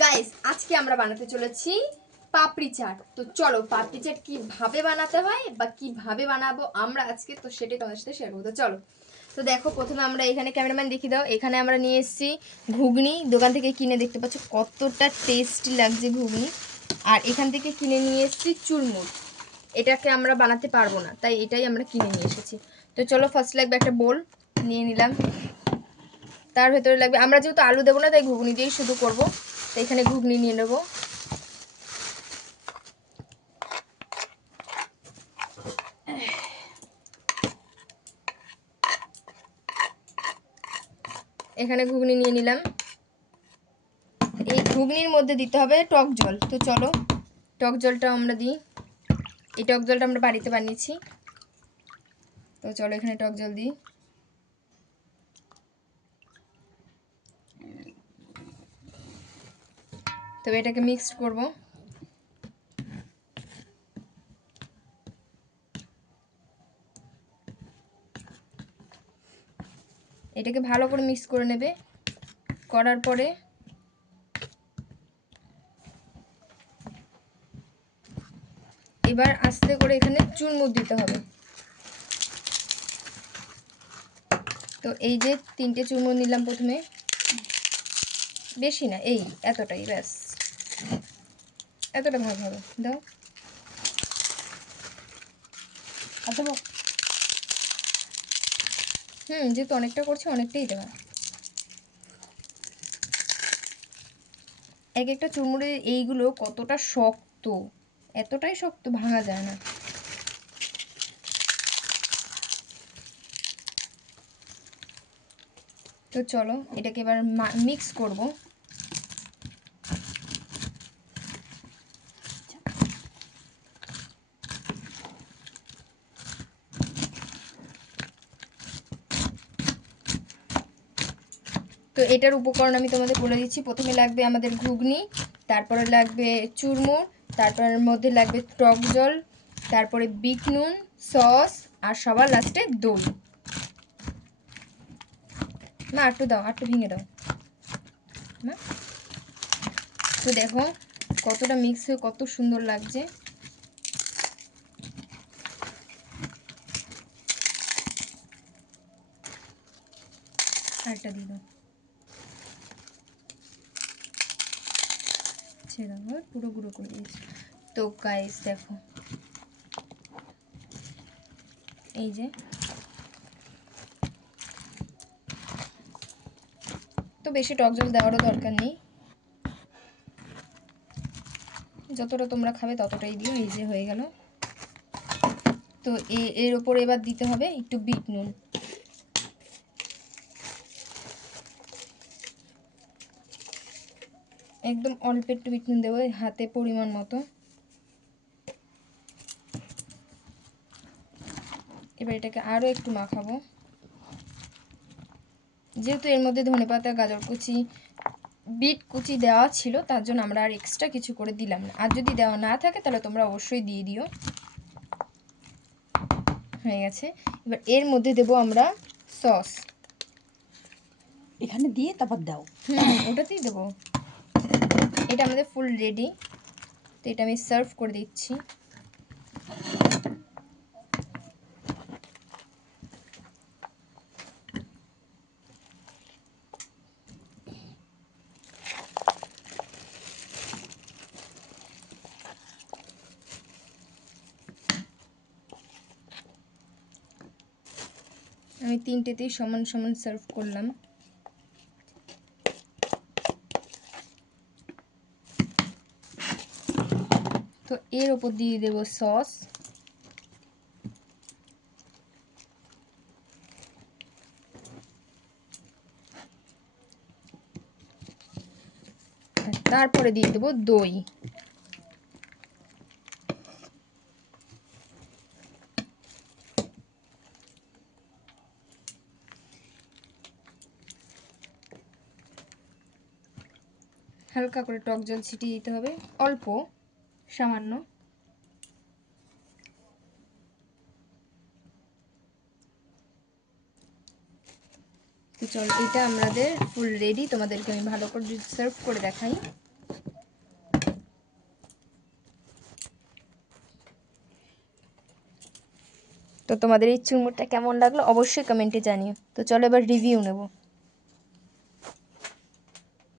Guys আজকে আমরা বানাতে চলেছি পাপড়ি চাট। তো চলো পাপড়ি চাট কিভাবে বানাতে হয় বা কিভাবে বানাবো আমরা আজকে, তো সেটাই তোমাদের সাথে শেয়ার করবো। তো চলো, তো দেখো প্রথমে আমরা এখানে, ক্যামেরাম্যান দেখিয়ে দাও, এখানে আমরা নিয়ে এসেছি ঘুগনি, দোকান থেকে কিনে, দেখতে পাচ্ছ কতটা টেস্টি লাগছে ঘুগনি। আর এখান থেকে কিনে নিয়ে এসেছি চুরমুর, এটাকে আমরা বানাতে পারবো না তাই এটাই আমরা কিনে নিয়ে এসেছি। তো চলো ফার্স্ট লাগবে একটা বোল নিয়ে নিলাম, তার ভেতরে লাগবে, আমরা যেহেতু আলু দেবো না তাই ঘুগনি দিয়েই শুধু করব। তো এখানে ঘুগনি নিয়ে নেব, এখানে ঘুগনি নিয়ে নিলাম। এই ঘুগনির মধ্যে দিতে হবে টক জল। তো চলো টক জলটা আমরা দিই, এই টক জলটা আমরা বাড়িতে বানিয়েছি। তো চলো এখানে টক জল দিই, তবে এটাকে মিক্সড করব। এটাকে ভালো করে মিক্স করে নেবে, করার পরে এবার আস্তে করে এখানে চুরমুর দিতে হবে। তো এই যে 3টে চুরমুর নিলাম প্রথমে, বেশি না, এই এতটাই, ব্যাস এতটা ভাগ হবে, দাও। যেহেতু অনেকটা করছি অনেকটাই দেওয়া। এক একটা চুরমুরে এইগুলো কতটা শক্ত, এতটাই শক্ত ভাঙা যায় না। তো চলো এটাকে এবার মিক্স করব। তো এটার উপকরণ আমি তোমাদের বলে দিচ্ছি। প্রথমে লাগবে আমাদের ঘুগনি, তারপরে লাগবে চুরমুর, তারপরের মধ্যে লাগবে টক জল, তারপরে বিট নুন, সস, আর সবার লাস্টে দই। মা একটু দাও, একটু ভেঙে দাও মা। তো দেখো কতটা মিক্স হয়ে কত সুন্দর লাগছে। আরেকটা দিয়ে দাও, ছেড়ে দাও, পুরো গুঁড়ো করে দিয়েছি। তো গাইস দেখো এই যে, তো বেশি টক জল দেওয়ারও দরকার নেই, যতটা তোমরা খাবে ততটাই দিও। এই যে হয়ে গেল। তো এর ওপরে এবার দিতে হবে একটু বিট নুন। একদম অল্প একটু বিট নুন দেবো, হাতে পরিমাণ মতো। এবার এটাকে আরও একটু মাখাবো। যেহেতু এর মধ্যে ধনেপাতা, গাজর কুচি, বিট কুচি দেওয়া ছিল, তার জন্য আমরা আর এক্সট্রা কিছু করে দিলাম না। আর যদি দেওয়া না থাকে তাহলে তোমরা অবশ্যই দিয়ে দিও। হয়ে গেছে। এবার এর মধ্যে দেব আমরা সস, এখানে দিয়ে তারপর দাও। ওটাতেই দেবো। এটা আমাদের ফুল রেডি। তো এটা আমি সার্ভ করে দিচ্ছি। আমি 3টেতেই সমান সমান সার্ভ করলাম। তো এর ওপর দিয়ে দেব সস, তারপরে দিয়ে দেব দই। হালকা করে টক জল ছিটিয়ে দিতে হবে, অল্প সামান্য। তো চলো এটা আমাদের ফুল রেডি, তোমাদেরকে আমি ভালো করে সার্ভ করে দেখাই। তো তোমাদের এই চুরমুরটা কেমন লাগলো অবশ্যই কমেন্টে জানিও। তো চলো এবার রিভিউ নেব।